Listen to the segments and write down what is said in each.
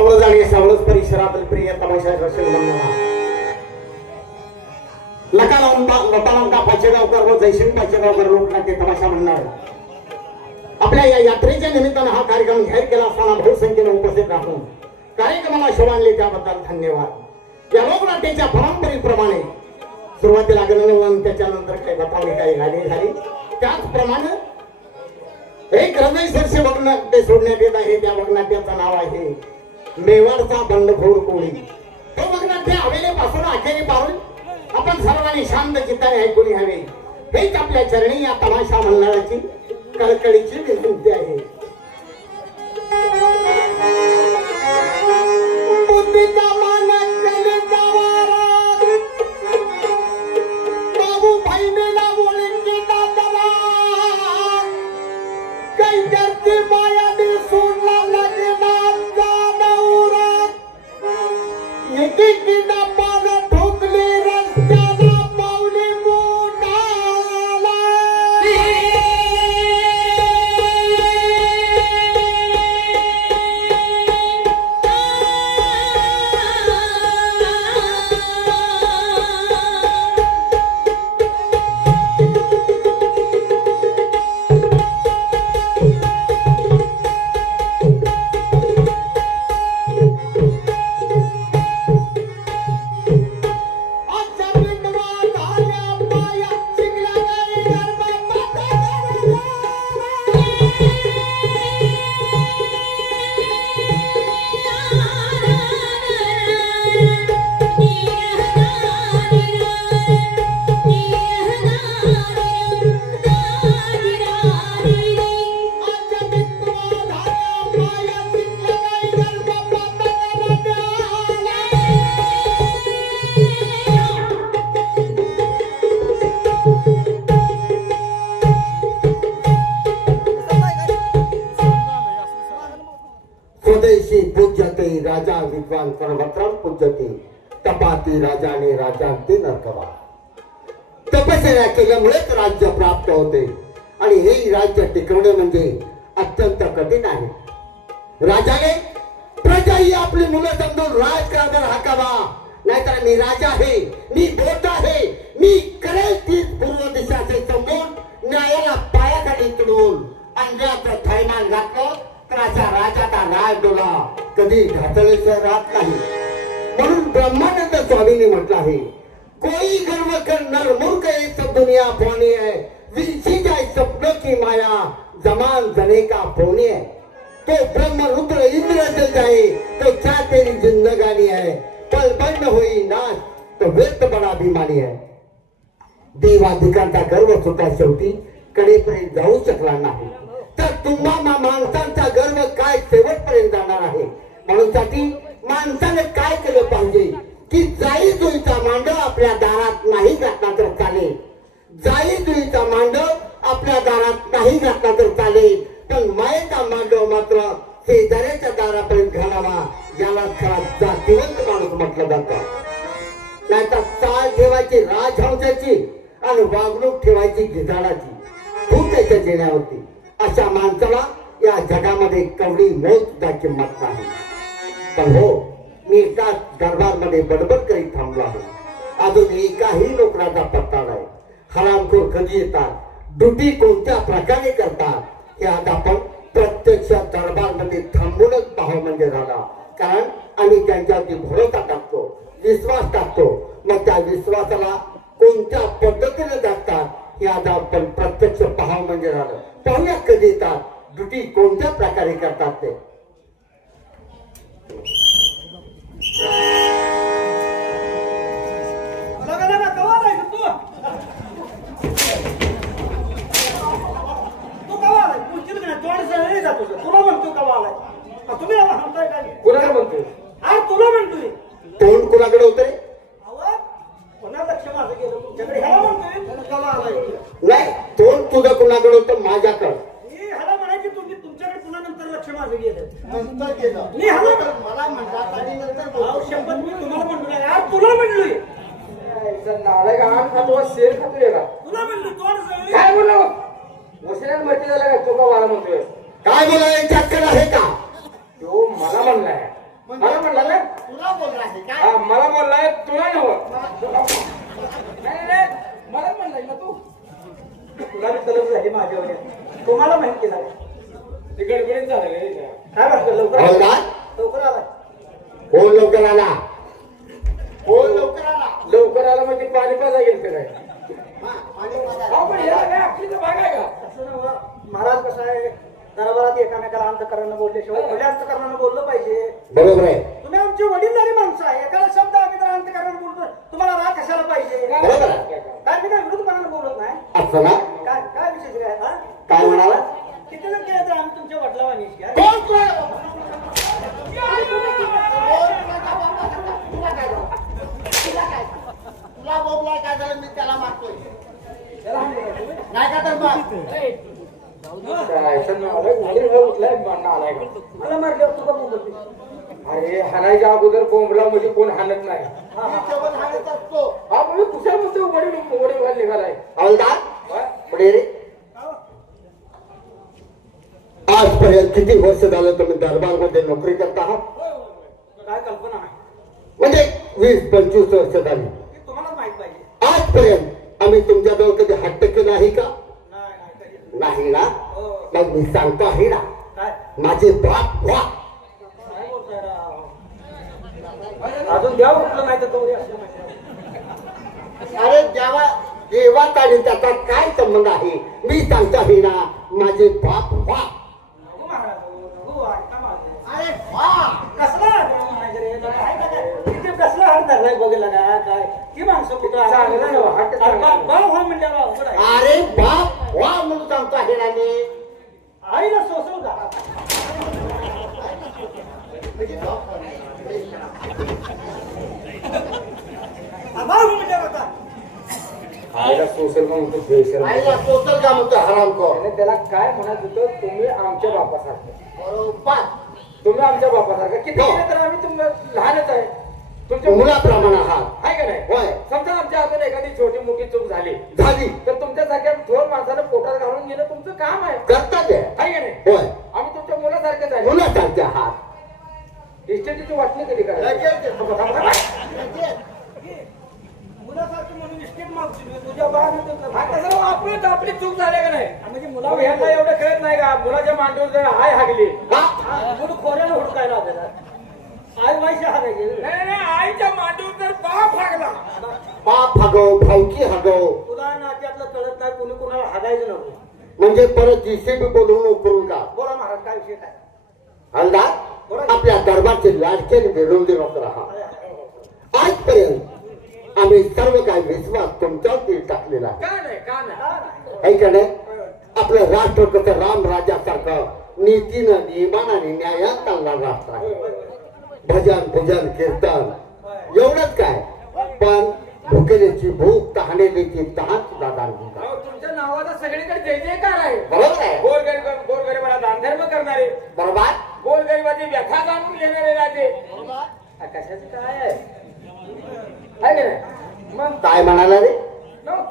सावळच परिसरातील प्रिय तमाशा दर्शन बनवला लतालंका पाचेगावकर व जयसिंग पाचेगावकर लोकनाट्य तमाशा म्हणणार आपल्या या यात्रेच्या निमित्तानं हा कार्यक्रम जाहीर केला असताना बहुसंख्येने उपस्थित राहून कार्यक्रमाला शोभा आणले त्याबद्दल धन्यवाद। या लोकनाट्याच्या परंपरेप्रमाणे सुरुवातीला गणवन त्याच्यानंतर काही बतावणी काही गाणी झाली त्याचप्रमाणे एक हृदय सरसे वगनाट्य सोडण्यात येत आहे। त्या वगनाट्याचं नाव आहे मेवाडचा बंडखोर कोळी। तो वगनाट्य हवेलीपासून अखेरीपर्यंत आपण सर्वांनी शांत चित्ताने ऐकून घ्यावे हेच आपल्या चरणी या तमाशा मंडळाची कळकळीची विनंती आहे। स्वदेशी पूज्यते राजा विद्वान सर्वत्र पूज्यते तपाती राजाने राजांते नरकवा। तपस्या केल्यामुळेच राज्य प्राप्त होते आणि हे राज्य टिकवणे म्हणजे अत्यंत कठीण आहे। राजाने प्रजा ही आपली मुलं समजून राजकारभार हाकावा नाहीतर मी राजा आहे मी बोट आहे मी करेल तीच पूर्व दिशाचे समजून न्यायाला पायाखाली तुडवून अंगाचं थैमान घातलं तर अशा राजाचा राज डोला कधी ढासळीचा राहत नाही। म्हणून ब्रह्मानंद स्वामींनी म्हटलं आहे कोई गर्व कर नर मूर्ख ये सब दुनिया पानी है विंसी जाए सपनों की माया जमान जने का फोनी है। तो ब्रह्म रुद्र इंद्र जल जाए तो क्या तेरी जिंदगानी है पल बंद हुई नाश तो व्यर्थ बड़ा अभिमानी है। देवाधिकांचा गर्व सुद्धा शेवटी कडेपर्यंत जाऊ शकला नाही तर तुम्हा माणसांचा गर्व काय शेवटपर्यंत जाणार आहे। म्हणून साठी माणसाने काय केलं पाहिजे की जाई जुईचा मांडव आपल्या दारात नाही घातला तर चालेल जाई जुईचा मांडव आपल्या दारात नाही घातला तर चालेल पण मायेचा मांडव मात्र शेजाऱ्याच्या दारापर्यंत घालावा याला खरा जातीवंत माणूस म्हटलं जातं। नाहीतर चाल ठेवायची राजहंसाची आणि वागणूक ठेवायची गिधाडाची खूप त्याच्या जेण्यावरती अशा माणसाला या जगामध्ये कवडी मोल सुद्धा किंमत नाही। पण हो मी एका दरबारमध्ये बडबड करीत थांबलो आहे अजून एकाही नोकराचा पत्ता नाही। हरामखोर कधी येतात ड्युटी कोणत्या प्रकारे करतात हे आज आपण प्रत्यक्ष दरबारमध्ये थांबूनच पाहावं म्हणजे झाला कारण आम्ही त्यांच्यावरती भरोसा टाकतो विश्वास टाकतो मग त्या विश्वासाला कोणत्या पद्धतीने जगतात हे आज आपण प्रत्यक्ष पाहावं म्हणजे झालं। पाहूया कधी येतात ड्युटी कोणत्या प्रकारे करतात ते। तुला म्हणतो कवालाय तुम्ही म्हणताय काय कुणाला म्हणतोय अरे तुला म्हणतोय तोंड कुणाकडे होतंय कोणा लक्ष माझं गेलं तुमच्याकडे ह्याला म्हणतोय कवालाय नाही तोंड तुझं कुणाकडे होतं माझ्याकडे ह्याला म्हणायची तुम्ही तुमच्याकडे पुन्हा नंतर लक्ष माझं गेलं नंतर गेलं मी ह्याला मला म्हणतात आणि नंतर शपथ मी तुम्हाला म्हणलो यार तुला म्हणलोय नारळ आण खातो शेर खातोय का तुला म्हणलो तोंड काय बोललो वसऱ्यात माहिती झालं का तुका मला म्हणतोय काय बोलाय चक्कर आहे का तो मला म्हणलाय मला म्हणला ना तुला बोलला आहे काय हा, मला बोललाय तुला नव्हतं नाही नाही मलाच म्हणलाय ना तू तुला बी तलब झाली माझ्यावर तुम्हाला माहित केला ते गडबडीत झालं रे काय म्हणतो लवकर हवलदार लवकर आलाय कोण लवकर आला कोण लवकर आला लवकर आला म्हणजे पाणी पाजा गेलं काय हा, पाणी पाजा. हा पण याला काय आपली तर भाग आहे का असं नव्हं. महाराज कसं आहे दरबारात एकामेकाला अंतकरणानं बोलल्याशिवाय खुल्या अंतकरणानं बोललं पाहिजे बरोबर आहे तुम्ही आमची वडीलधारी माणसं आहे एखादा शब्द आम्ही जर अंतकरणानं बोलतो तुम्हाला राग कशाला पाहिजे बरोबर आहे. काय मी काय विरुद्धपणानं बोलत नाही असं ना काय काय विशेष काय हा काय म्हणाला किती जर केलं तर आम्ही तुमच्या वडिला वाणीच घ्या कोण तुला बोललाय काय झालं मी त्याला मारतोय नाही का तर मग काय सण आलाय उठलाय मांडा आलाय का मला मारल्यावर तुला बोलत अरे हाणायच्या अगोदर बोंबला म्हणजे कोण हाणत नाही मी केवळ हाणत असतो हा म्हणजे कुशल म्हणतो वडील घाल निघालाय हवलदार पुढे रे आजपर्यंत किती वर्ष झालं तुम्ही दरबारमध्ये नोकरी करत आहात काय कल्पना नाही म्हणजे 20-25 वर्ष झाली ती तुम्हालाच माहित पाहिजे आजपर्यंत आम्ही तुमच्याजवळ कधी हट्ट केला आहे का नाही नाही कधीच. नाही ना हो. मग मी सांगतो आहे ना काय माझे बाप वा काय बोलताय राव? अजून द्या उठलं नाही तर तेवढी असलं माहिती अरे देवात आणि त्याचा काय संबंध आहे मी सांगतो आहे ना माझे बाप वा नको महाराज नको ऐका माझं. अरे वा कसला म्हणायचं रे आहे का काय? किती कसला हात धरलाय बघितला का काय ती माणसं कुठं चांगलं आहे बा, हात चांगलं आहे. भाव हा म्हणल्यावर अवघड आहे अरे बाप वा म्हणून सांगतो आहे ना मी आईला सोसव का आभार हो म्हणल्यावर आता आईला सोशल म्हणून तू बेशरम. आईला टोटल का म्हणतो हराम को त्याने त्याला काय म्हणत होतं तुम्ही आमच्या बापासारखे बरोबर तुम्ही आमच्या बापासारखे किती हो. केलं तर आम्ही तुम्हाला लहानच आहे तुमच्या मुलाप्रमाणे आहात आहे का नाही होय समजा आमच्या हातून एखादी छोटी मोठी चूक झाली झाली तर तुमच्यासारख्या थोर माणसाला पोटात घालून घेणं तुमचं काम आहे कर्तव्य आहे का नाही होय आम्ही तुमच्या मुलासारखेच आहे मुलासारखे आहात इस्टेटीची वाटणी कधी मुलासारखी म्हणून इस्टेट मागची तुझ्या बाळाने आपण आपली चूक झाली का नाही म्हणजे मुला ह्यांना एवढं कळत नाही का मुलाच्या मांडीवर जर हाय हागली मुलं खोऱ्याला हुडकायला आपल्याला आई वायशी हागायची नाही नाही आईच्या मांडीवर जर बाप हागला बाप हगव भावकी हगव तुला नात्यातलं कळत नाही कुणी कुणाला हागायचं नको म्हणजे परत जीसीबी बोलवून करून का बोला महाराज काय विषय काय हलदार आपल्या दरबारचे लाडके विरोधी लोक राहा आजपर्यंत आम्ही सर्व काही विश्वास तुमच्यावरती टाकलेला आहे का नाही का नाही आहे का नाही आपलं राष्ट्र कसं राम राजासारखं नीतीनं नियमानाने न्यायात चालणार राष्ट्र आहे भजन भजन कीर्तन एवढंच काय पण भुकेलेची भूक तहानेलीची तहान सुद्धा जाणून अहो, तुमच्या नावाला सगळीकडे जय जयकार आहे बरोबर आहे गोरगरिबाला दानधर्म करणारे बरोबर गोरगरिबाची व्यथा जाणून घेणारे राजे हा, कशाचं काय आहे का नाही मग काय म्हणाला रे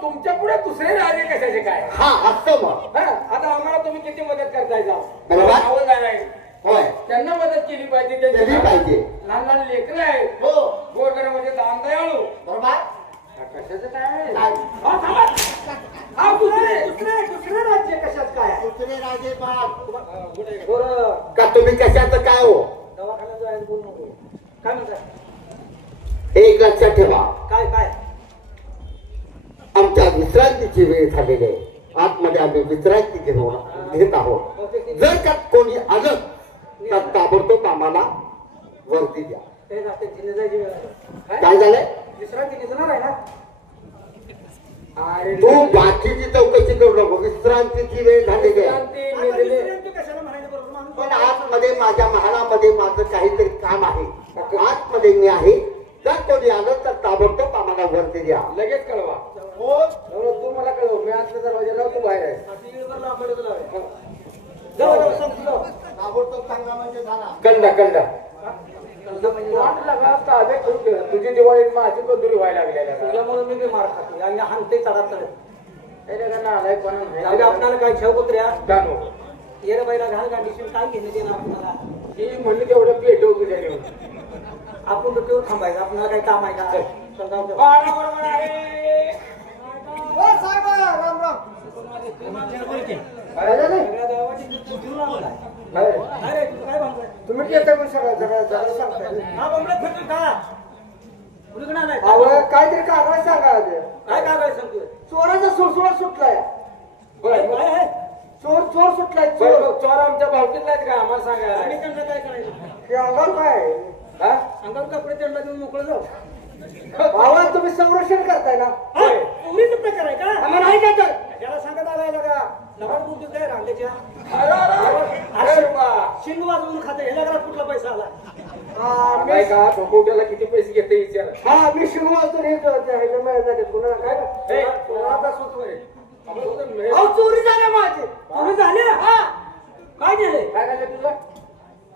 तुमच्या पुढे दुसरे राजे कशाचे काय हा असं मग हा आता आम्हाला तुम्ही किती मदत करताय जाऊ बरोबर. नावं जाणार आहे. होय त्यांना मदत केली पाहिजे केली त्यांची पाहिजे. लहान लहान लेकरं आहेत हो गोरगरिबाचे दान दयाळू बरोबर हा, कशाचं काय आहे? काय? हा, थांबा. हा, दुसरे राज्य कशात काय आहे? दुसरे राजे बाग बरं का तुम्ही कशाचं काय हो दवाखान्यात जायला बोलू नको काय म्हणताय एक लक्षात ठेवा काय काय आमच्या विश्रांतीची वेळ झालेली आहे आतमध्ये आम्ही विश्रांती घेत आहोत जर का कोणी आलं तर ताबडतोब आम्हाला वरती द्या हे जाते जिने जायची वेळ आहे. काय झालंय विश्रांती निघणार आहे ना अरे तू बाकीची चौकशी करू नको विश्रांतीची वेळ झालेली आहे शांती आता निधले. विश्रांती कशाला म्हणायचं बरोबर माणूस पण आतमध्ये माझ्या महालामध्ये माझं काहीतरी काम आहे आतमध्ये मी आहे जर कोणी आलं तर ताबडतोब आम्हाला वरती द्या लगेच कळवा तू मला कळव मी आतल्या दरवाजाला तू बाहेर आहे आता इकडं लांबडं लावायचं. जाऊ, समजू जाऊ. ताबडतोब सांगा म्हणजे झाला कंडा कंडा समजा म्हणजे जाऊ. वाट लागा ताबे करू केलं तुझी दिवाळी माझी बंदुरी व्हायला लागलेली आहे. तुझ्यामुळे मी बी मार खाते आणि हानते चढत चढत हे रे का नालायकपणा नाही. जाऊ दे, आपणाला काय ठेव कुत्र्या गाणं. ये रे बाईला घाल गांडीशी काय घेणं देणं आपल्याला ही म्हणली तेवढं पेटव तुझ्या घेऊन आपण तर तेव्हा थांबायचं आपल्याला काही काम आहे का चल जाऊ दे. बरोबर आहे. ओ साहेब राम राम काय झालं? सगळ्या गावाची तुझी लावला काय? अरे तू काय म्हणतोय तुम्ही केलं पण सगळं जरा जरा सांगताय. हा बंगल्यात फिरतो का कुणीकडे आलाय अहो काहीतरी कारवाई सांगा आधी. काय काय सांगतोय चोराचा सुळसुळा सुटलाय. काय आहे चोर चोर सुटलाय बरं, चोर. मग चोर आमच्या भावकीत नाहीत का आम्हाला सांगा. आम्ही त्यांना काय करायचं हे अंगावर काय आहे? हा? अंगावर कपडे त्यांना देऊन मोकळं जाऊ अहो तुम्ही संरक्षण करताय ना. होय. चोरीचा प्रकार आहे का आम्हाला नाही का तर? त्याला सांगत आलाय का नवाज बुद्धी काय रांगेच्या अरे बा. शिंग वाजवून खाते ह्याच्या घरात कुठला पैसा आला हा, काय मी- का भोगवट्याला किती पैसे घेते विचार. हा मी शिववाचून हे पुन्हा काय हे, कोणाचा सुचवय? अहो चोरी झाल्या माझी. चोरी झाल्या काय झाले काय झालं तुझं?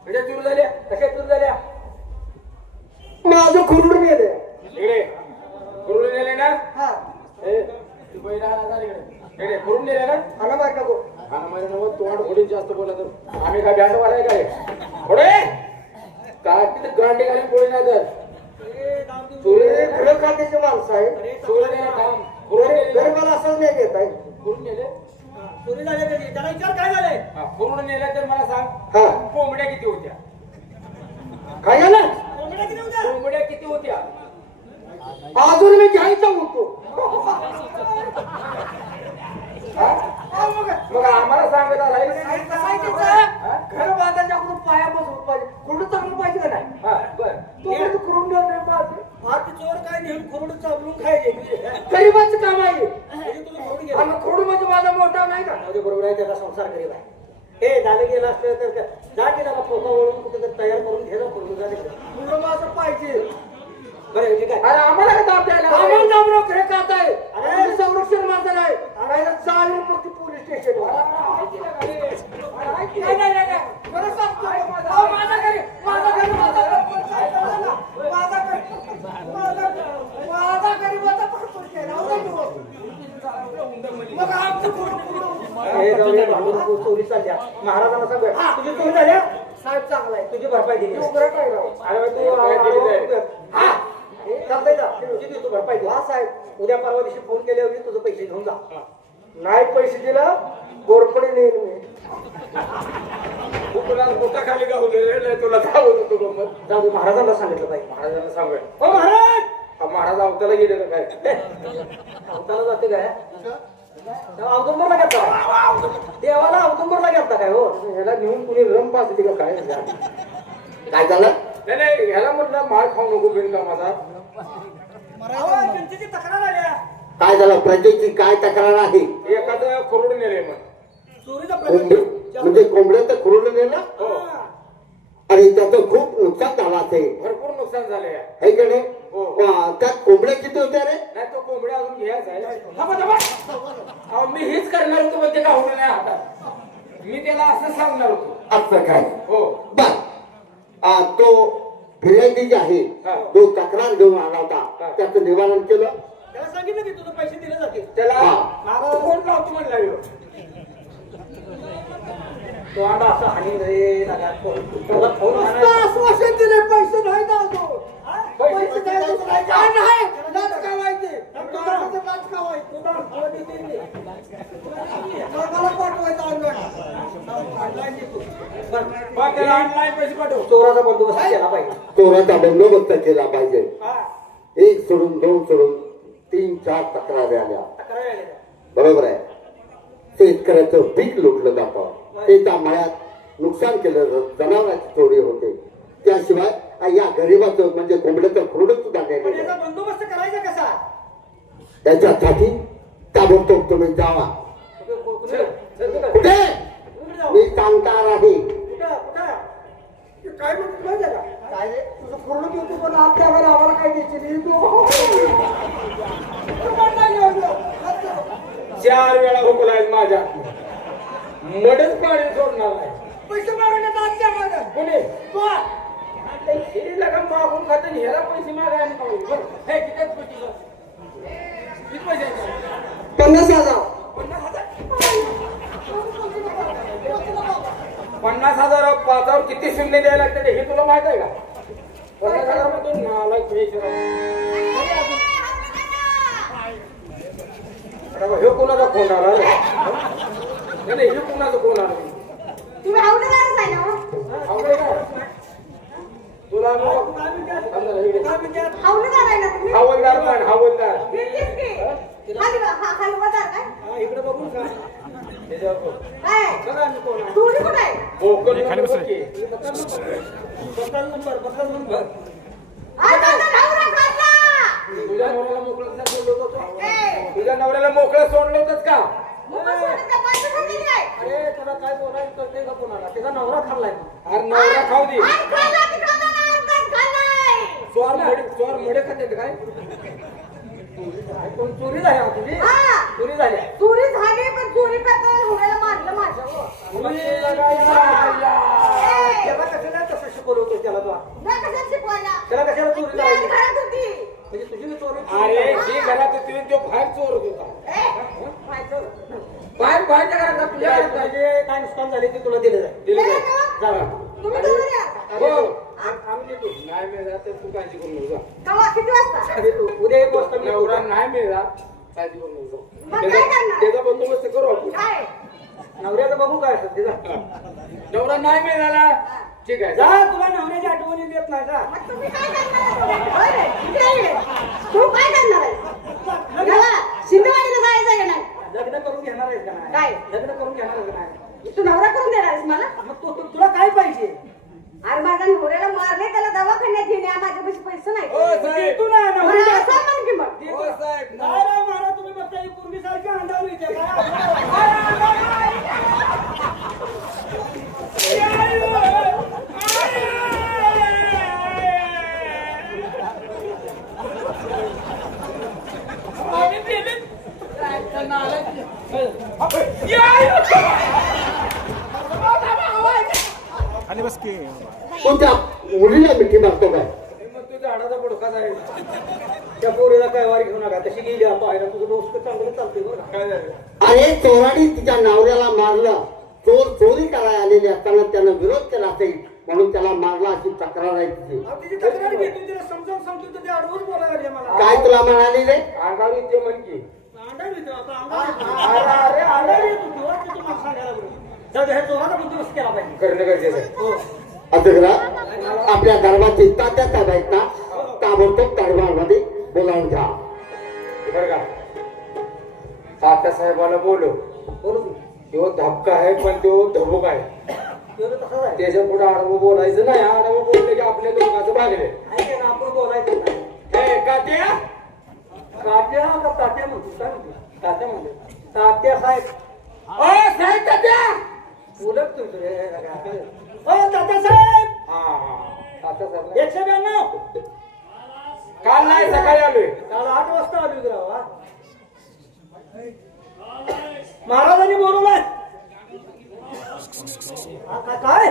म्हणजे चूर झाल्या कशा चूर झाल्या? माझं खुरडून गेले. इकडे करून नेले ना. हा ए, तू पहिला आला का इकडे? इकडे करून नेले ना. आला मार नको. आणि माझ्या नावात तोंड घोडीन जास्त बोलत आम्ही काय भ्यास वालाय काय घोडे काय तिथे गांडी घालून बोली नाही तर चोरी खरं खात्याचे माणसं आहे. चोरी नाही थांब. करून नेले ना. गरीबाला असं नाही देत आहे. करून नेले. चोरी झाली त्याची त्याला विचार काय झालंय हा, करून नेले तर मला सांग. हा कोंबड्या किती होत्या? काय झालं? कोंबड्या किती होत्या कोंबड्या किती होत्या? अजून मी घ्यायचा होतो. मग आम्हाला सांगत आलाय. घर बांधायच्या अगोदर पाया बसवून पाहिजे. खुरडं चांगलं पाहिजे का नाही? हा, बर. तो करून ठेवले माझं. भारती चोर काय नेहमी खोडून चालून खायचे गरीबाचं काम आहे. म्हणजे तुला खोडून गेला आम्ही खोडू म्हणजे माझा मोठा नाही का? जाऊ दे, बरोबर आहे त्याचा संसार गरीब आहे हे झालं गेलं असलं तर जा की त्याला पोका वळून कुठे तयार करून घे ना खोडून झाले तुला माझं पाहिजे. बरं ठीक आहे अरे आम्हाला काय दाब द्यायला आम्हाला लागलाय? जामराव खरे खात आहे. अरे. आम्ही संरक्षण माझं नाही. नाही तर चालू फक्त पोलीस स्टेशनवर. नाही, नाही, नाही, नाही. खरं सांगतो. अहो, माझा घरी माझा गरीबाचा पर्पज केला. अहो, नाही तो. मग आमचं हे जाऊ दे, भांडून चोरी चालल्या महाराजांना सांगूया तुझी चोरी झाल्या साहेब चांगला आहे. तुझी भरपाई दिली डोंगरात आहे राव. अरे तू हा चालतंय का तुझी देतो भरपाई दे हा साहेब. उद्या परवा दिवशी फोन केल्यावर तुझं पैसे घेऊन जा नाही पैसे दिला गोरपडी नेईल मी. तू तुला कुठं खाली गावले तुला धावत होतो गंमत. जाऊ दे, महाराजांना सांगितलं पाहिजे महाराजांना सांगूया. हो महाराज हा, महाराज अवताला गेले का काय? अवताला जाते काय औदुंबरला घेता देवाला औदुंबरला घेता काय हो ह्याला नेऊन कुणी रम पाजली का काय? काय झालं? नाही नाही ह्याला म्हटलं माळ खाऊ नको बिनकामाचा. त्यांची तक्रार आल्या काय झालं? प्रजेची काय तक्रार आहे? एखादं करोड नेले मग. चोरीचा कोंबडी म्हणजे कोंबड्या तर खुरडून नेला. आणि त्याचं खूप नुकसान झालं असेल. भरपूर नुकसान झाले. है की नाही? हो. त्यात कोंबड्या किती होत्या रे? नाही तो कोंबड्या अजून घ्यायचा आहे. थांबा, थांबा. अहो, मी हेच करणार होतो पण ते गावलं नाही हातात. मी त्याला असं सांगणार होतो. असं काय? हो बर तो फिर्यादी जे आहे हा. जो तक्रार घेऊन आला होता हा. त्याचं निवारण केलं. त्याला सांगितलं की तुझं पैसे दिले जातील त्याला हा. महाराज कोण लावतो म्हणला ह्यो? तो आला असं हानी रे त्याला फोन आश्वासन दिले पैसे नाही ना अजून. पैसे पैसे द्यायचे नाही. काय नाही. लाच कावायचे. लाच कावायचे. मला पाठवायचं ऑनलाईन. बा, त्याला ऑनलाईन पैसे पाठव. चोराचा बंदोबस्त केला पाहिजे चोराचा बंदोबस्त केला पाहिजे. हा एक सोडून दोन सोडून 3-4 तक्रारी आल्या. तक्रार आल्या. बरोबर आहे. शेतकऱ्याचं पीक लुटलं जातं. शेता मळ्यात नुकसान केलं जातं. जनावरांची चोरी होते. त्याशिवाय या गरीबाचं म्हणजे कोंबड्याचं खुरडं सुद्धा पण केलेलं याचा आहे. बंदोबस्त करायचा कसा त्याच्यासाठी ताबडतोब तुम्ही जावा. कुठे कुठे? जाऊ मी सांगणार आहे. कुठं कुठं काय म्हणतो माहिती आहे का? काय रे? तुझं पूर्ण देतो पण आमच्या घरी आम्हाला काय द्यायची नाही. तू 4 वेळा हुकलाय माझ्या मडच पाणी सोडणार नाही. पैसे मागण्यात आमच्या घरी. कोणी हिरीला का मागून खात ह्याला पैसे मागायला नको. बरं, हे किती पैसे बघ. किती पैसे आहेत? 50,000. 50,000 पाचावर किती शून्य द्यायला लागते हे तुला माहित आहे का? यायचं हे कोणाचा फोन आला नाही हे कोणाचा फोन आला तुम्ही आवडणारच आहे ना हो? आवडेल का तुला आवडणार आहे ना तुम्ही हवलदार पण हवलदार तेच की. हलवादार काय इकडे बघून का त्याच्यावर काय बघा मी कोण आहे तुम्ही कुठे आहे भोकल नंबर नंबर आता नवरा खाल्ला. तुझ्या नवऱ्याला मोकळं सोडलं होतं ए, तुझ्या नवऱ्याला मोकळं सोडलं होतंच का मग सोडून त्या बाजूला खाल्ली काय? अरे तुला काय बोलायचं कळते का कोणाला त्याचा नवरा खाल्लाय अरे नवरा खाऊ दे आणि खाल्ला की खाल्ला नाही, अर्धाच खाल्लाय. चोर मडे खाते काय पण चोरी झाली हा तुझी हा. चोरी झाली चोरी झाली पण चोरी करताना नवऱ्याला मारलं माझ्या हो. त्याला कशाला तसं शिकवलं त्याला तो नाही कशाला शिकवायला? त्याला कशाला चोरी मी आज झाली घरात होती. म्हणजे तुझी बी चोरी अरे जी घरात होती तो बाहेर चोर होता ए, व्हायचं. बाहेरच्या घरात का तुझ्या घरात नाही? जे काय नुकसान झाले ते तुला दिलं जाईल दिलं नाही जाईल. ना? चला. तुम्ही दोघं या. हो आम्ही देतो नाही मिळाला तर तू काळजी करू नको जा. केव्हा? किती वाजता? देतो उद्या 1 वाजता मी नवरा नाही मिळाला काळजी करू नको मग जा. काय करणार? त्याचा बंदोबस्त करू आपण काय? नवऱ्याचं बघू काय असतं तिला नवरा नाही मिळाला ठीक आहे जा तुला नवऱ्याची आठवणी देत नाही जा मग तुम्ही काय करणार? होय रे, किती आहे? तू काय करणार आहे? याला शिंदेवाडीला जायचं आहे का नाही? लग्न करून घेणार आहेस का नाही काय? लग्न करून घेणार आहेस का नाही तू नवरा करून देणार आहेस मला? मग तुला काय पाहिजे अरे माझ्या नवऱ्याला मारले त्याला दवाखान्यात घेणे माझ्यापाशी पैसे नाही. हो साहेब देतो ना मला नवरी असं म्हण की मग. हो साहेब काय रे महाराज तुम्ही बघता ही पूर्वीसारखी अंडावली इथे काय कोणत्या मुलीला मिठी मारतो काय मग तू झाडाचा बुडका जाईल त्या पोरीला काय वारी घेऊ नका तशी गेली आता आहे ना तुझं डोसकं चांगलं चालते बरं का? काय झालं अरे चोराने तिच्या नवऱ्याला मारलं चोर चोरी करायला आलेले असताना त्यानं विरोध केला असेल म्हणून त्याला मारला अशी तक्रार आहे तिची अहो, तिची तक्रार घेतो तिला समजावून सांगतो तर ते अडवून बोलायला लागले मला काय तुला म्हणाली रे अंगावर येते म्हण की अंडावली इथं, आता अंडावली. अरे अंडावली येतो, चोराचं तुम्हाला सांगायला लागलो. जाऊ दे, ह्या चोराचा बंदोबस्त केला पाहिजे करणं गरजेचं आहे हो अध्यक्ष आपल्या दरबारचे तात्या साहेब आहेत ना ताबडतोब दरबारमध्ये बोलावून घ्या बरं का तात्या साहेबाला बोलव बोलू तू. तो धपका आहे पण तो धबूक आहे तेवढं तसंच आहे. त्याच्या पुढे आडवं बोलायचं नाही आडवं बोलले की आपल्या दोघांचं भागले ऐक ना, आपण बोलायचं नाही. हे कात्या तात्या का तात्या म्हणतो काय म्हणतो तात्या म्हणतो तात्या साहेब ओ साहेब तात्या ओळख तुमचं रे, ओ तात्या साहेब हा तात्या साहेब 192 काल नाही सकाळी आलोय काल 8 वाजता आलो इकडं वा महाराजांनी बोलवलंय काय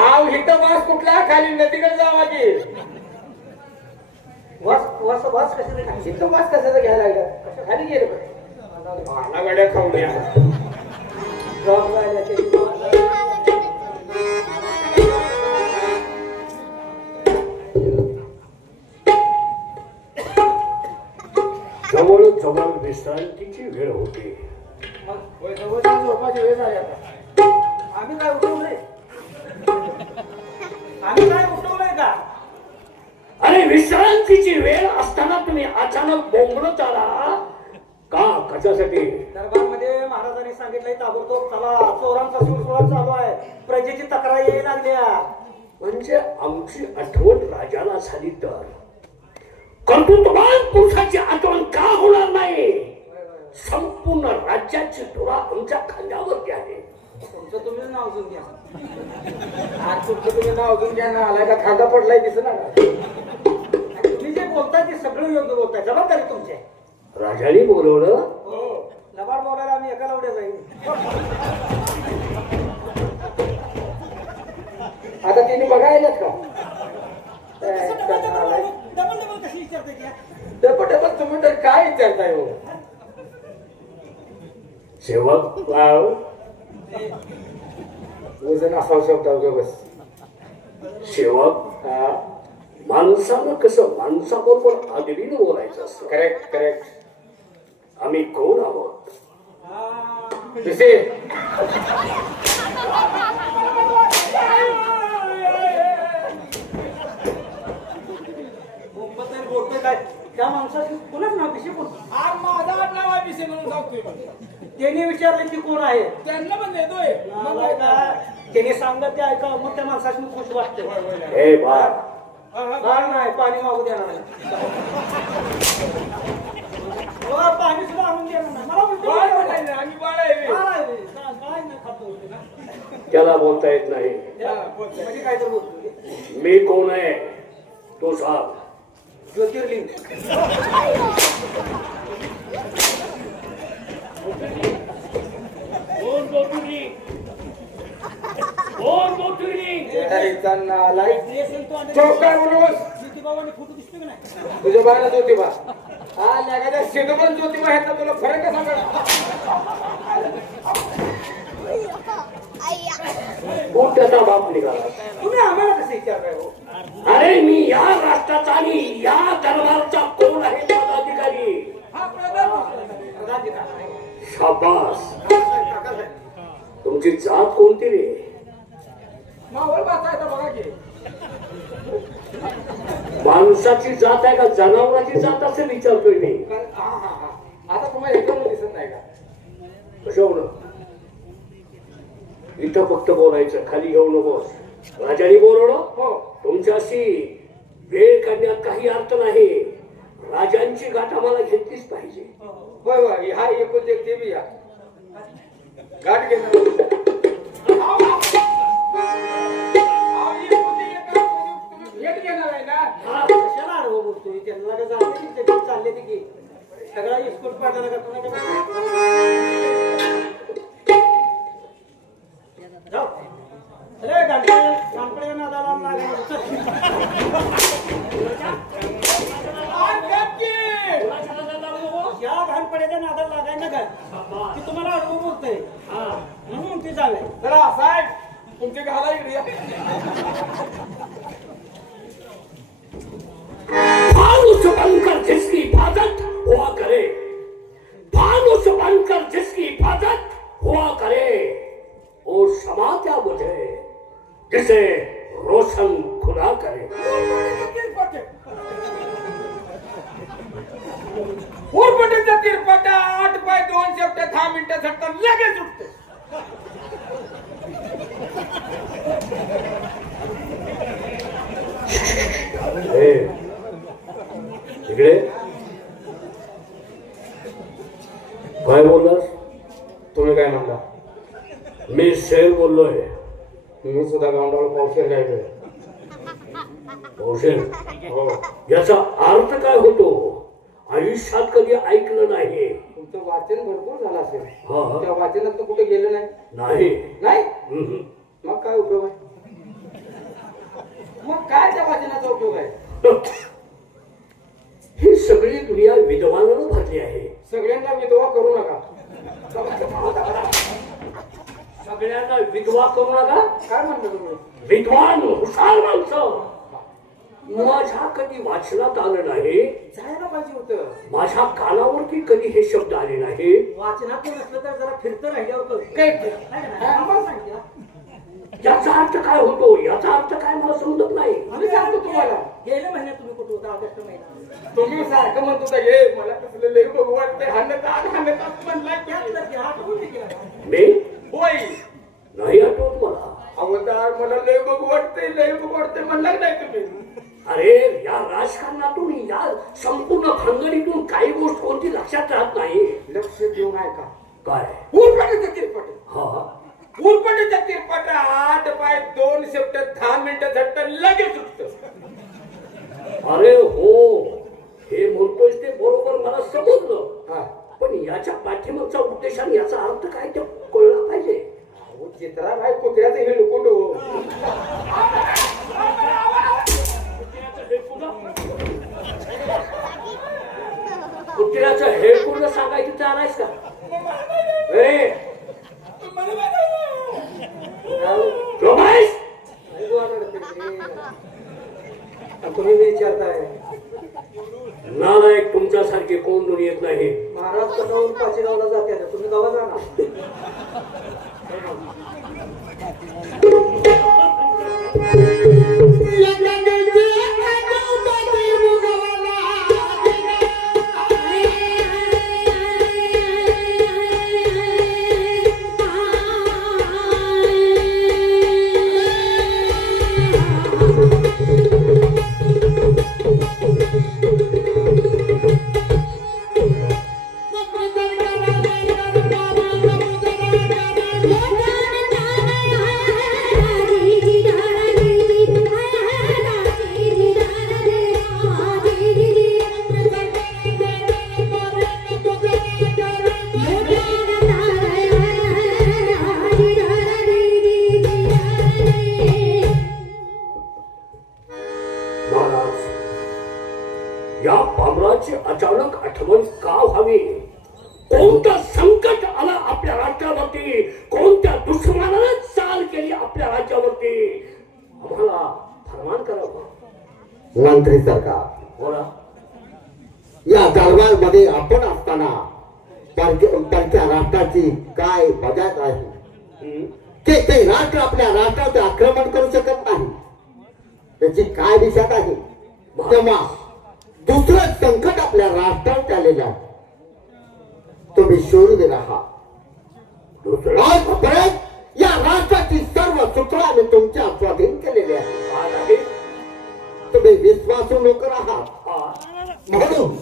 आव इथं वास कुठला खाली नदीकडे जावा की वास वास वास कशाला काय इथं वास कशाचा घ्यायला लागला खाली गेलं मला गड्या खाऊन या जॉब जायला त्याची जवळ विश्रांतीची वेळ होती. झोपाची वेळ झाली आता आम्ही काय उठवलंय आम्ही काय उठवलंय का अरे विश्रांतीची वेळ असताना तुम्ही अचानक बोंबलत आला का कशासाठी? दरबारमध्ये महाराजांनी सांगितलंय ताबडतोब चला चोरांचा सुळसुळा चालू आहे प्रजेची तक्रार यायला लागल्या म्हणजे आमची आठवण राजाला झाली तर कर्तृत्ववान पुरुषाची आठवण का होणार नाही? संपूर्ण राज्याची धुरा आमच्या खांद्यावरती आहे. तुमचं तुम्हीच नाव घेऊन घ्या आज तुमचं तुम्ही नाव घेऊन घ्या ना आलाय का खांदा पडलाय दिसत ना आणि तुम्ही जे बोलताय ते सगळं योग्य बोलताय जबाबदारी तुमची आहे राजाने बोलवलं. हो लबाड बोलायला आम्ही एका लावड्या जाईल आता तिने बघायलाच का डबल डबल कशी विचारते त्या डबल तुम्ही तर काय विचारताय हो सेवक वाव वजन असा शब्द अवघे बस सेवक हा माणसानं कसं माणसाबरोबर आदरीनं बोलायचं असतं. Correct correct. आम्ही कोण आहोत? पिसे त्या माणसाची कोणाच नाव पिशे कोण? माझा नाव आहे पिसे म्हणून सांगतोय. त्यांनी विचारले की कोण आहे, त्यांना पण देतोय. त्याने सांगत ते ऐका, मग त्या माणसाची खुश वाटते. हे बाळ, बाळ नाही, पाणी मागू देणार नाही. पाणी सुद्धा आणून देणार नाही. मला म्हणतो आम्ही बाळ आहे. काय नाही खातो त्याला बोलता येत नाही. म्हणजे काय तर बोलतो. मी कोण आहे तो सांग. ज्योतिर्लिंग. कोण ज्योतिर्लिंग? कोण ज्योतिर्लिंग? चौकार उलूस ज्योतिबाबाने फोटो दिसतो की नाही? तुझ्या बाळाला ज्योतिबा. हा लागायचा शेतोबन ज्योतिबा ह्याचा तुला फरक आहे सांगा. कोण त्याचा बाप निघाला? तुम्ही आम्हाला कसं विचारताय हो? अरे मी या राष्ट्राचा आणि या दरबारचा कोण आहे पदाधिकारी? हा प्रधान शाबास. तुमची जात कोणती रे? मावळ वाचायचा बघा की. माणसाची जात आहे का जनावराची जात असं विचारतोय मी. आता तुम्हाला एकदम दिसत नाही का? कशावर? इथं फक्त बोलायचं, खाली घेऊ नकोस. राजाने बोलवलं हो. तुमच्याशी वेळ काढण्यात काही अर्थ नाही. राजांची गाठ आम्हाला घेतलीच पाहिजे. होय होय. हा एकूण एक ते बी या गाठ घेणार. एक घेणार आहे ना. कशाला आडवं बोलतोय? त्यांना का जाते की ते चालले ते की सगळा इस्कोट पाडला का तुम्हाला? जाऊ. अरे गांपडे नादाला लागायचं. या घाणपड्याच्या नादाला लागायला काय की तुम्हाला अडवून बोलतोय म्हणून ते जावे. जरा साहेब तुमचे घाला इकडे या. फानुस बनकर जिसकी हिफाजत हुआ करे, फानुस बनकर जिसकी हिफाजत हुआ करे, वो क्षमा क्या बुझे जिसे रोशन खुदा करे. उरपटीचा तिरपटा 8 बाय 2 शेफ्ट 10 मिनिटं झटकन लगेच उठते. इकडे काय बोललास? तुम्ही काय म्हणता? मी शेर बोललोय. मी सुद्धा गावडावर पावशेर गायलोय. कौशल, हो. याचा अर्थ काय होतो आयुष्यात कधी ऐकलं नाही. तुमचं वाचन भरपूर झालं असेल. हा. त्या वाचनात तर कुठे गेलं नाही. नाही. नाही हम्म. मग काय उपयोग आहे? मग काय त्या वाचनाचा उपयोग आहे? ही सगळी दुनिया विद्वानानं भरली आहे. सगळ्यांना विधवा करू नका. सगळ्यांना विधवा करू नका. काय म्हणता तुम्ही? विद्वान हुशार माणसं माझ्या कधी वाचनात आलं नाही. जायला पाहिजे होतं. माझ्या कानावरती कधी हे शब्द आले नाही. वाचनात नसलं तर जरा फिरतं राहिल्यावर काय आम्हाला सांगितलं. याचा अर्थ काय होतो, याचा अर्थ काय मला समजत नाही. आम्ही सांगतो तुम्हाला. गेल्या महिन्यात तुम्ही कुठे होता? ऑगस्ट महिन्यात. तुम्ही सारखं म्हणत होता हे मला कसलं लय बघू वाटतंय. हाणतात म्हणला. त्यातलं की आठवून नाही केलं. मी होय नाही आठवत मला. अवतार मला लय बघू वाटतंय म्हणला नाही तुम्ही. अरे या राजकारणातून या संपूर्ण भानगडीतून काही गोष्ट कोणती लक्षात राहत नाही. लक्ष देऊन ऐका. काय? उरपटीचा तिरपट. हा. उरपटीचा तिरपट 8 बाय 2 शेफ्ट 10 मिनिटं झटकन लगेच उठतं. अरे हो, हे म्हणतोय ते बरोबर मला समजलं. हा. पण याच्या पाठीमागचा उद्देश आणि याचा अर्थ काय ते कळला पाहिजे. चित्रा भाई कुत्र्याचं हे लुकुंड हो. कुत्र्याचं हेडपूर्ण सांगायचं चालायच का? रमेश तुम्ही विचारताय नालायक तुमच्यासारखे कोण दोन येत नाही. महाराज कटावून पाचेगावला जाते तुम्ही गावा जा ना. या बाबराची अचानक आठवण का व्हावी? कोणतं संकट आलं आपल्या राष्ट्रावरती? कोणत्या दुश्मनाने चाल केली आपल्या राज्यावरती? आम्हाला फरमान करावं. मंत्री सरकार बोला. या दरबारमध्ये आपण असताना परक्या राष्ट्राची काय बजात आहे? ते राष्ट्र आपल्या राष्ट्राचे आक्रमण करू शकत नाही, त्याची काय दिशा आहे? तेव्हा दुसरं संकट आपल्या राष्ट्रात आलेलं आहे. तुम्ही शूरवीर आहात. आजपर्यंत या राष्ट्राची सर्व सूत्र आम्ही तुमच्या स्वाधीन केलेली आहे. तुम्ही विश्वासू नोकर आहात, म्हणून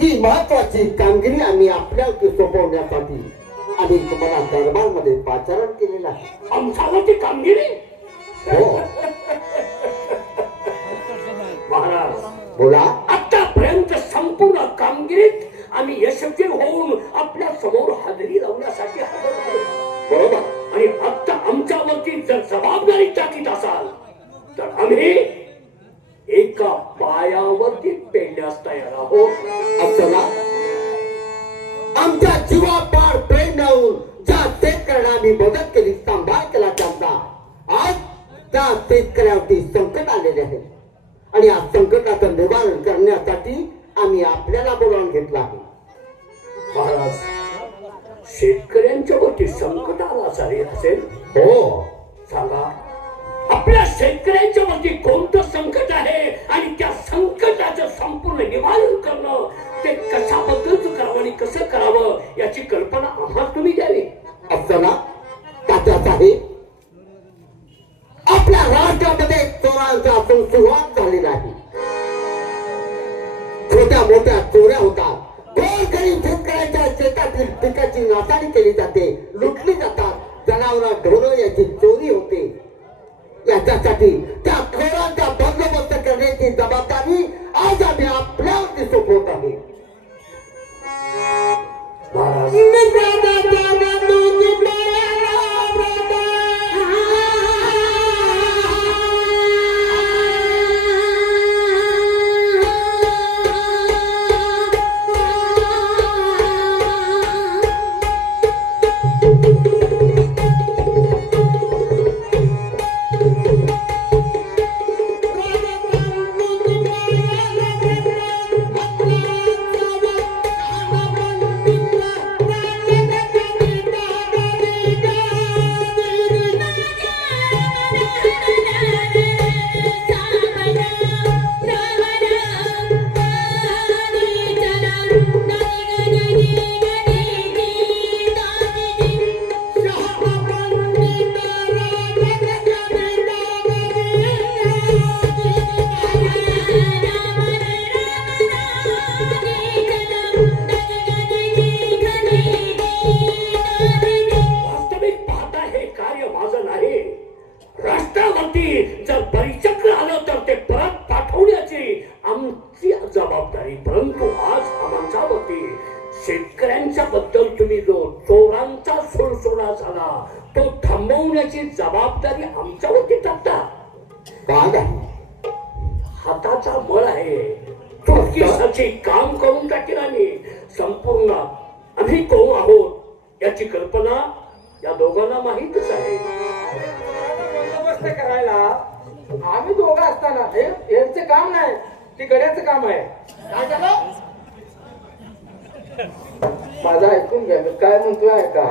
ती महत्वाची कामगिरी आम्ही आपल्यावरती सोपवण्यासाठी आम्ही तुम्हाला दरबारमध्ये पाचारण केलेलं आहे. आमच्यावरती कामगिरी? हो महाराज बोला. आतापर्यंत संपूर्ण कामगिरीत आम्ही यशस्वी होऊन आपल्या समोर हजेरी लावण्यासाठी हजर आहोत. बरोबर. आणि आता आमच्यावरती जर जबाबदारी टाकीत असाल तर आम्ही एका पायावरती पेडण्यास तयार आहोत. असला आमच्या जीवापार प्रेम लावून ज्या शेतकऱ्यांना आम्ही मदत केली, सांभाळ केला त्यांचा, आज त्या शेतकऱ्यावरती संकट आलेले आहे आणि या संकटाचं निवारण करण्यासाठी आम्ही आपल्याला बोलावून घेतला आहे. महाराज, शेतकऱ्यांच्या वरती संकट आला असेल? हो सांगा, आपल्या शेतकऱ्यांच्या वरती कोणतं संकट आहे आणि त्या संकटाचं संपूर्ण निवारण करणं, ते कशा पद्धतीचं करावं आणि कसं करावं याची कल्पना आम्हाला तुम्ही द्यावी. असताना तात्या साहेब, आपल्या राज्यामध्ये चोरांचा सुरुवात झालेला आहे. छोट्या मोठ्या चोऱ्या होतात. गोरगरीब शेतकऱ्यांच्या शेतातील पिकाची नासाडी केली जाते, लुटली जातात. जनावरं ढोरं याची चोरी होते. याच्यासाठी त्या चोरांचा बंदोबस्त करण्याची जबाबदारी आज आम्ही आपल्यावरती सोपवत आहे. शेतकऱ्यांच्या बद्दल तुम्ही जो चोरांचा सोळसोळा झाला तो थांबवण्याची जबाबदारी आमच्यावरती टाकता. हाताचा बळ आहे, चुटकीसाठी काम करून टाकेल आणि संपूर्ण आम्ही कोण आहोत याची कल्पना या दोघांना माहितच आहे. बंदोबस्त करायला आम्ही दोघं असताना यांचे काम नाही, ते गड्याचं काम आहे. काय झालं? माझं ऐकून घ्या, मी काय म्हणतोय ऐका.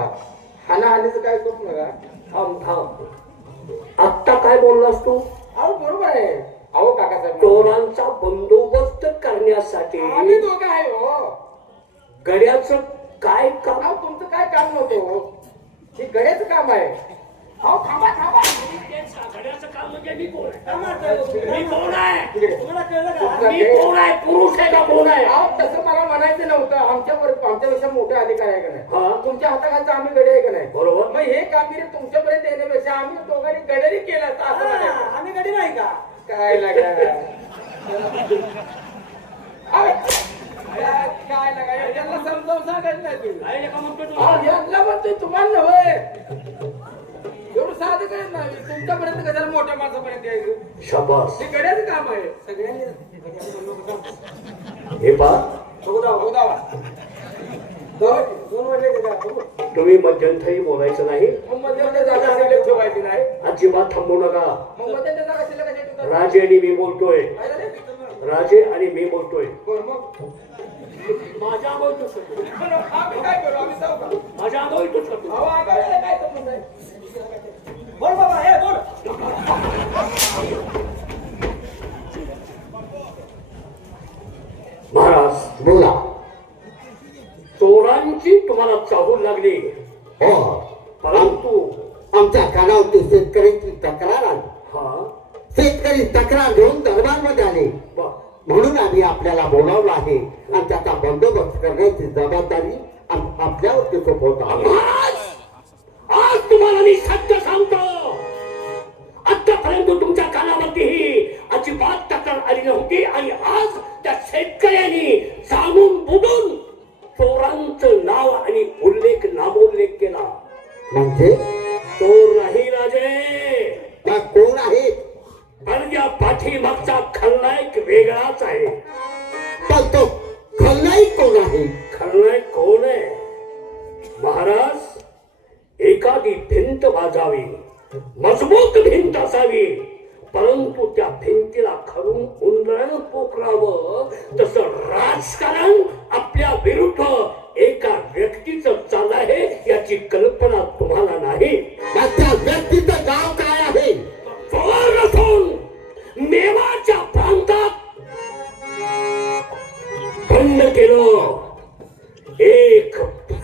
हानाहानीचं काय करू नका. थांब थांब, आत्ता काय बोललास तू? अहो बरोबर आहे. अहो काकासाहेब, चोरांचा बंदोबस्त करण्यासाठी आम्ही दोघं आहे हो. गड्याचं काय काम? अहो तुमचं काय काम नव्हतं हो, हे गड्याचं काम आहे. अहो थांबा थांबा. गड्याचं काम म्हणजे मी कोण आहे? मी कोण आहे? तुम्हाला कळलं का? तुमचं मी हे- कोण आहे? पुरुष आहे का कोण आहे? अहो तसं मला म्हणायचं नव्हतं. आमच्यापेक्षा मोठे अधिकार आहे का नाही? हा. तुमच्या हाताखालचं आम्ही गडे आहे का नाही? बरोबर. मग हे कामगिरी तुमच्यापर्यंत येण्यापेक्षा आम्ही दोघांनी गडेरी केलं असतं असं म्हणायचं. हा, आम्ही गडी नाही का? काय लागा काय लागा यांना समजावून सांगायचं नाही तुम्ही. काय लेका म्हणतोय तू? अहो, यांना म्हणतोय तुम्हाला नव्हे. एवढं साधं काय नाही. तुमच्यापर्यंत कशाला मोठ्या माणसापर्यंत यायचं? शाबास. हे गड्याचं काम आहे. सगळ्यांनी हे पहा, बघू दावा. दोन वाजले का? बघू. तुम्ही मध्यंतरी बोलायचं नाही. मग मध्यंतरी जागा शिल्लक ठेवायची नाही. अजिबात थांबू नका. मग मध्यंतरी जागा शिल्लक कशी ठेवतात? राजे आणि मी बोलतोय. काय झालं? राजे आणि मी बोलतोय. बरं, मग माझ्या अंगावर तूच होतो. आम्ही काय करू? आम्ही जाऊ का? माझ्या अंगावर तूच होतो. अहो, आगाऊला काय संबंध आहे? बोल बाबा, हे बोल. महाराज, बोला. चोरांची तुम्हाला चाहूल लागली, हो, परंतु आमच्या कानावरती शेतकऱ्यांची तक्रार आली. हा शेतकरी तक्रार घेऊन दरबारमध्ये आले, वा, म्हणून आम्ही आपल्याला बोलावलं आहे आणि त्याचा बंदोबस्त करण्याची जबाबदारी आपल्यावरती सोपवत आहोत. महाराज, आज तुम्हाला मी सत्य सांगतो. आतापर्यंत तुमच्या कानावरती ही अजिबात तक्रार आली नव्हती आणि आज त्या शेतकऱ्यांनी जाणून बुजून चोरांचं नाव आणि उल्लेख नामोल्लेख केला. म्हणजे चोर नाही राजे, त्या कोण आहेत? पण या पाठीमागचा खलनायक वेगळाच आहे. पण तो खलनायक कोण आहे? खलनायक कोण आहे? महाराज, एखादी भिंत बाजावी, मजबूत भिंत असावी, परंतु त्या भिंतीला खरून उंदरानं पोखरावं, तसं राजकारण आपल्या विरुद्ध एका व्यक्तीचं चाल आहे याची कल्पना तुम्हाला नाही. त्या व्यक्तीचं नाव काय आहे? चोर नसून मेवाच्या प्रांतात बंद केलं. एक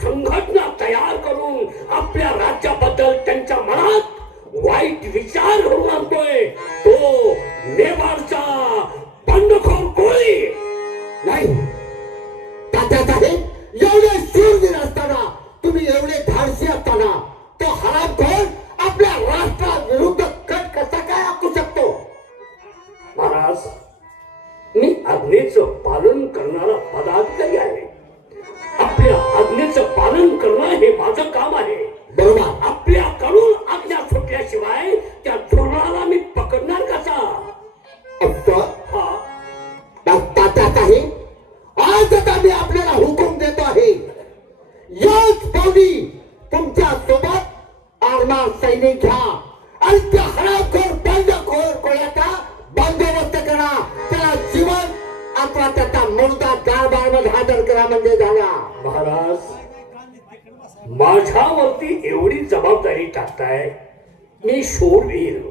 संघटना तयार करून आपल्या राज्याबद्दल त्यांच्या मनात वाईट विचार घडवून आणतोय तो मेवाडचा बंडखोर कोळी. नाही तात्यासाहेब, एवढे शूरवीर असताना, तुम्ही एवढे धाडसी असताना, तो हरामखोर आपल्या राष्ट्राविरुद्ध कट कसा काय आखू शकतो? महाराज, मी आज्ञेचं पालन करणारा पदाधिकारी आहे. आपल्या आज्ञेचं पालन करणं हे माझं काम आहे. बरोबर. आपल्याकडून आज्ञा सुटल्याशिवाय त्या चोराला मी पकडणार कसा? असं हा, तात्यासाहेब, आज आता मी आपल्याला हुकूम देतो आहे, याच पावली तुमच्या सोबत आरमार सैनिक घ्या आणि त्या हरामखोर बंडखोर कोळ्याचा बंदोबस्त करा. त्याला जीवन अथवा त्याचा मुर्दा कारभारमध्ये हजर करा म्हणजे झाला. महाराज, माझ्यावरती एवढी जबाबदारी टाकताय. मी शूरवीर,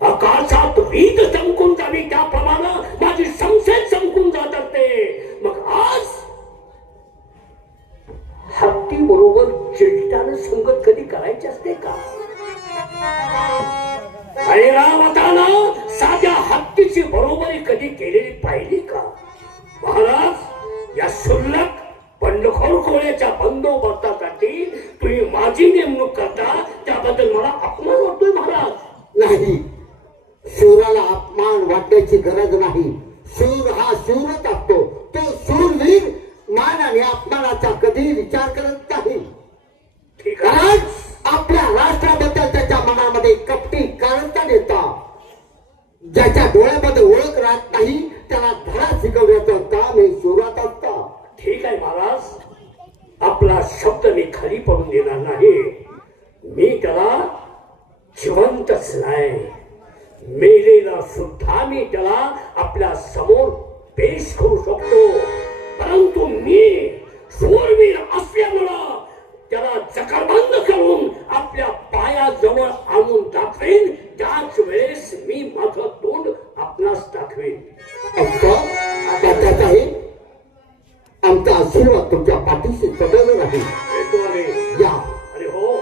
आकाशात वीज चमकून जावी त्याप्रमाणे माझी संसद चमकून जात असते. मग आज हत्ती बरोबर चिलटानं संगत कधी करायची असते का? ऐरावतानं साध्या हत्तीची बरोबरी कधी केलेली पाहिली का? महाराज, या क्षुल्लक बंडखोर कोळ्याच्या बंदोबस्तासाठी तुम्ही माझी नेमणूक करता, त्याबद्दल मला अपमान वाटतोय. महाराज, नाही, शूराला अपमान वाटण्याची गरज नाही. शूर हा शूरच असतो. तो शूरवीर मान आणि अपमानाचा कधी विचार करत नाही. ठीक आहे. कारण आपल्या राष्ट्राबद्दल त्याच्या मनामध्ये कपटी कारणता देता, ज्याच्या डोळ्यामध्ये ओळख राहत नाही, त्याला धडा शिकवण्याचं काम हे शूरात असतं. ठीक आहे महाराज, आपला शब्द मी खाली पडून देणार नाही. मी त्याला जिवंतच नाही, मेलेला सुद्धा मी त्याला आपल्या समोर पेश करू शकतो, परंतु मी शूरवीर असल्यामुळं त्याला जखरबंद करून आपल्या पायाजवळ आणून दाखवेन. त्याच वेळेस मी माझं तोंड आपणास दाखवेन. तात्यासाहेब, आमचा आशीर्वाद तुमच्या पाठीशी सदैव राहील. या. अरे हो,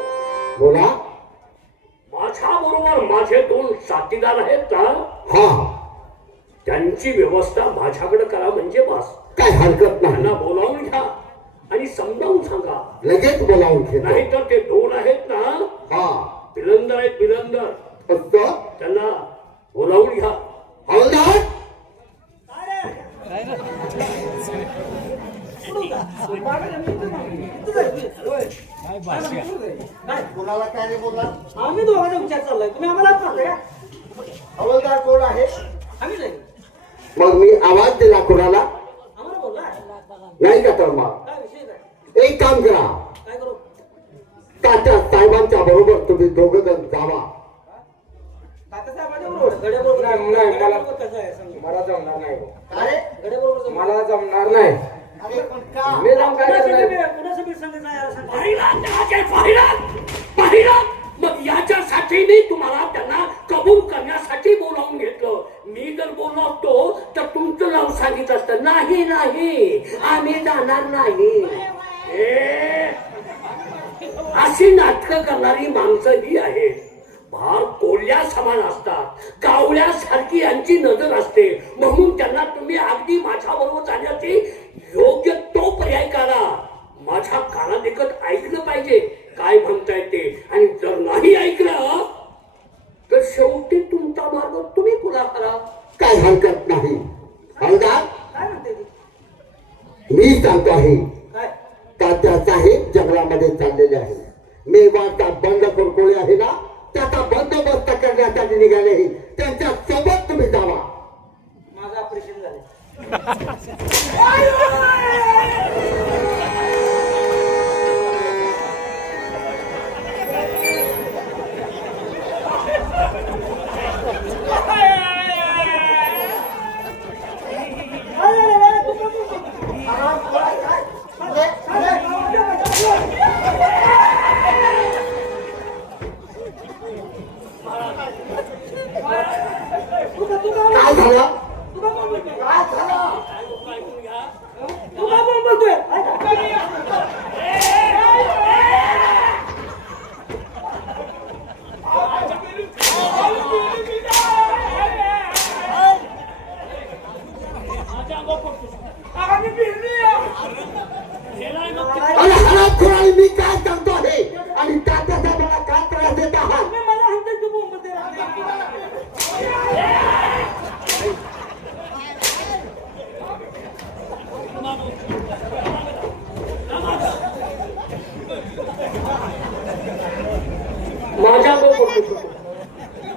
बोला. माझ्या बरोबर माझे 2 साथीदार आहेत ना, हा, त्यांची व्यवस्था माझ्याकडे करा म्हणजे बस. काय हरकत नाही. त्यांना बोलावून घ्या आणि समजावून सांगा. लगेच बोलावून घेतो. नाहीतर ते 2 आहेत ना, हा, बिलंदर आहेत, बिलंदर. असं त्यांना बोलावून घ्या. हवलदार, कोणाला काय रे बोलला? आम्ही दोघांचा विचार चाललाय, तुम्ही आम्हाला मारताय का? हवालदार कोण आहे? आम्ही नाही. मग मी आवाज दिला कोणाला? आम्हाला बोललाय. नाही का? तर मग काय विषय काय? एक काम करा, काय करू? तात्या साहेबांच्या बरोबर तुम्ही 2 जण जावा. तात्यासाहेबांच्या बरोबर? गड्याबरोबर? नाही, नाही, गड्याबरोबर कसं आहे सांग? मला जमणार नाही. अरे गड्याबरोबर जमणार. मला जमणार नाही. अरे पण का? मी जाऊन काय करणार? कुणासोबत सांगायचं आहे याला सांग. पाहिलं. मग याच्यासाठी नाही तुम्हाला त्यांना कबूल करण्यासाठी बोलावून घेतलं. मी जर बोललो असतो तर तुमचं नाव सांगितलं असतं. नाही नाही, आम्ही जाणार नाही. अशी नाटकं करणारी माणसं ही आहेत. भार कोल्ह्या समान असतात, कावळ्यासारखी यांची नजर असते. म्हणून त्यांना तुम्ही अगदी माझ्या बरोबर जाण्याची योग्य तो पर्याय करा. माझ्या कानादेखत ऐकलं पाहिजे काय म्हणताय ते. आणि जर नाही ऐकलं तर शेवटी तुमचा मार्ग तुम्ही पुरा करा. काय हरकत नाही. हवलदार, काय म्हणते ती? मी सांगतो आहे, काय? तात्यासाहेब जंगलामध्ये चाललेले आहे. मेवाडचा बंड कुरकोळी आहे ना, त्याचा बंदोबस्त करण्यासाठी निघाले. त्यांच्या सोबत तुम्ही जावा. माझं ऑपरेशन झालं. काय झालं? तू का बोलतोय? अरे हराम खोराळी, मी काय सांगतो आहे आणि तात्यासाहेबांना काय त्रास देत आहात? मला हंतक तू बोलतोय.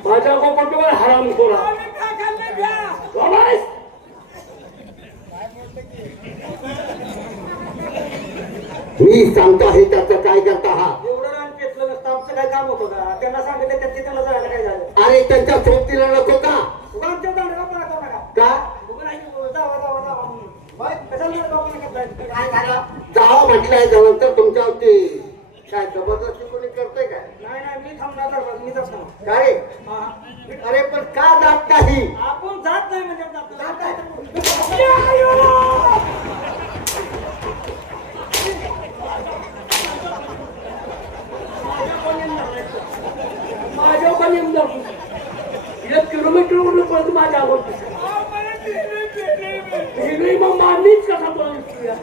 माझ्या गोपटवर हराम खोरा. मी सांगतो आहे त्याचं काय करता आहात? एवढं रान पेटलं नसतं आमचं काय काम होतं का? त्यांना सांगितलं त्यात त्यांना जायला काय झालं? अरे त्यांच्या सोबतीला नको का? उगा आमच्या दांडगा पण करू नका. का? उगा नाही जावा जावा जावा म्हणून. कशाला लोकांना करताय? काय झालं? जावा म्हटलंय त्यानंतर तुमच्यावरती काय जबरदस्ती कोणी करते काय? नाही नाही मी थांबणार तर मी जात नाही. काय? हा. अरे पण का जात नाही? आपण जात नाही म्हणजे जात नाही. माझ्या पण 1 किलोमीटर पळत माझ्या आवडत मग मारलीच कसा तुला दिसतोय?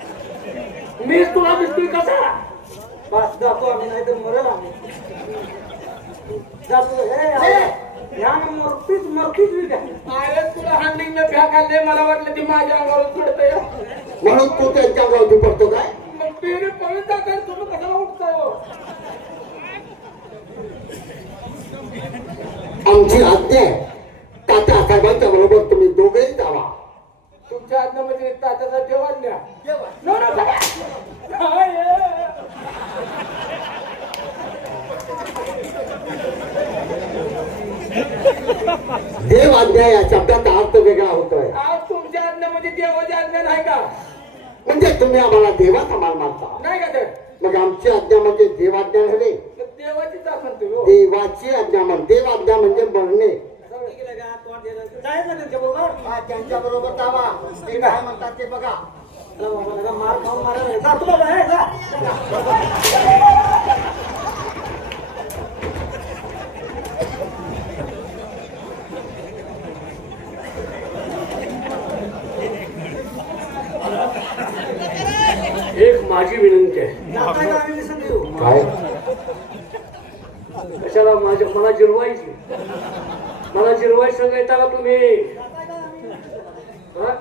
मी तुला दिसतोय कसा? बस जातो आम्ही नाही तर मरेल आम्ही. जातो. ह्या मरतीच मी काय? अरे तुला हँडिंग न भ्या खाल्ले, मला वाटलं ती माझ्या अंगावर पडतंय. म्हणून तू त्यांच्या गावठी पडतो काय? मग पेरे पळून जातात, तुम्ही कशाला उठताय हो? आमची आज्ञा आहे, तात्या साहेबांच्या बरोबर तुम्ही दोघेही जावा. तुमच्या आज्ञामध्ये तात्यासाठी वाढल्या. नो, नो, देव आज्ञा या शब्दाचा अर्थ वेगळा होतोय. आज तुमच्या आज्ञामध्ये देवाची आज्ञा नाही का? म्हणजे तुम्ही आम्हाला देवाचा माल मानता नाही का तर? मग आमची आज्ञा म्हणजे देवाज्ञा नव्हे. देवाचीच आपण तुम्ही देवाची आज्ञा म्हण. देवाज्ञा म्हणजे म्हणणे. जायचं त्यांच्या बरोबर. त्यांच्या बरोबर जावा. ते काय म्हणतात ते बघा. मार खाऊन मारा. जा तू बाबा, हे, जा. एक माझी विनंती आहे. जाताय का आम्ही दिसून येऊ? काय कशाला मला जिरवायची? मला जिरवायची सांगायचा का तुम्ही? हा?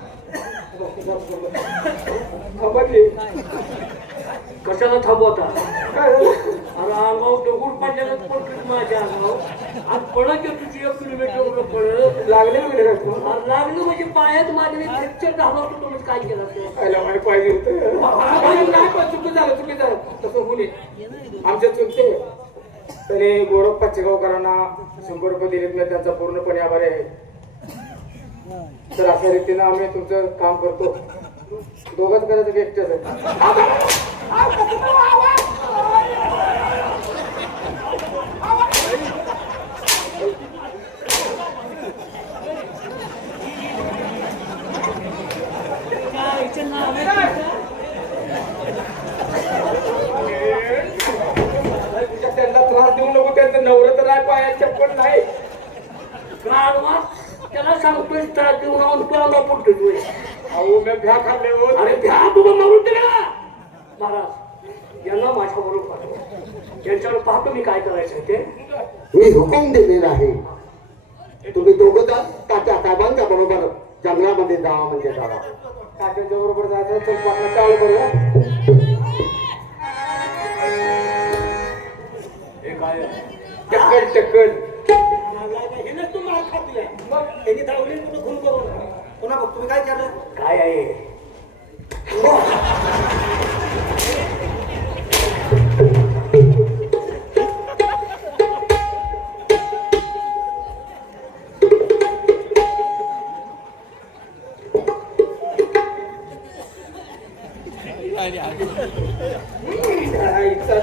खबरली कशाला थांबवता? काय झालं? अरे अंगाव दगड पडल्यानं पडत माझ्या अंगाव. आज पडत तुझी 1 किलोमीटर पडत लागले वगैरे का तू? अरे लागलं म्हणजे पायात माझे फ्रॅक्चर झालं होतं. तुम्ही काय केलं ते? आयला माहिती पाहिजे होतं. नाही पण चुकी झालं तसं होईल. आमच्या चुकते त्याने गोरख पाचेगावकरांना 100 रुपये दिलेत नाही, त्यांचा पूर्णपणे आभारी आहे. तर अशा रीतीनं आम्ही तुमचं काम करतो. दोघंच करायचं की एकट्याच आहे? त्यांना त्रास देऊ नको. त्यांचं नवरं तर नाही, पायात चप्पल नाही. गाडवा त्याला सांगतोय त्रास देऊ नका. तू अंगाव पडतो तू. अहो मी भ्या खाल्ले हो. अरे भ्या तुला मारून दिला महाराज. यांना माझ्या बरोबर पाठवा. यांच्यावर पाहतो मी काय करायचं ते. मी हुकूम दिलेला आहे. तुम्ही दोघं जा तात्या साहेबांच्या बरोबर जंगलामध्ये जावा म्हणजे जावा. तात्याच्या बरोबर जायचं चल पाटणं चालू करूया. हे काय टक्कल हेच तू मार खातोय. मग त्यांनी धावली कुठं खून करून पुन्हा बघ तुम्ही काय केलं. काय आहे?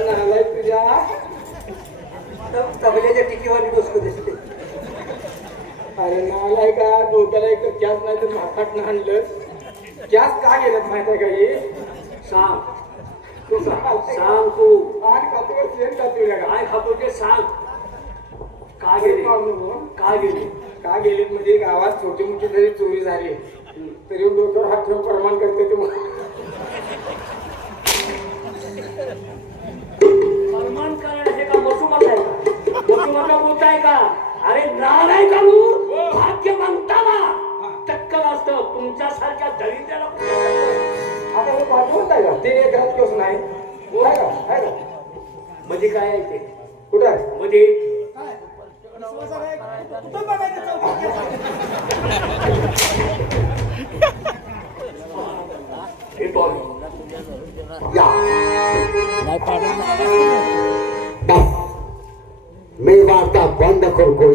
आलाय तुझ्या तबल्याच्या टिकीवाली डोसकं दिसते. अरे नालाय का? डोक्याला एक गॅस नाही तर माकाट आणलं. गॅस का गेलं माहिती आहे का? हे सांग तू सांग. सांग तू आग खातो शेण खातो का? काय खातो ते सांग. का गेले? का गेले? का गेलेत म्हणजे गावात छोटी मोठी जरी चोरी झाली तरी डोक्यावर हात ठेवून प्रमाण करते ते. सन्मान करायला हे का मसुमत आहे का? मसुमतला बोलताय का? अरे नालाय का भाग्य म्हणताना टक्कल असतं. तुमच्यासारख्या दरिद्राला आता हे पाठवत आहे का? ते एक घरात केस नाही आहे का? आहे का? म्हणजे काय आहे ते? कुठं आहे? म्हणजे कुठं बघायचं चौकात? येतो आम्ही. या बस मी वार्ता बंद करतो.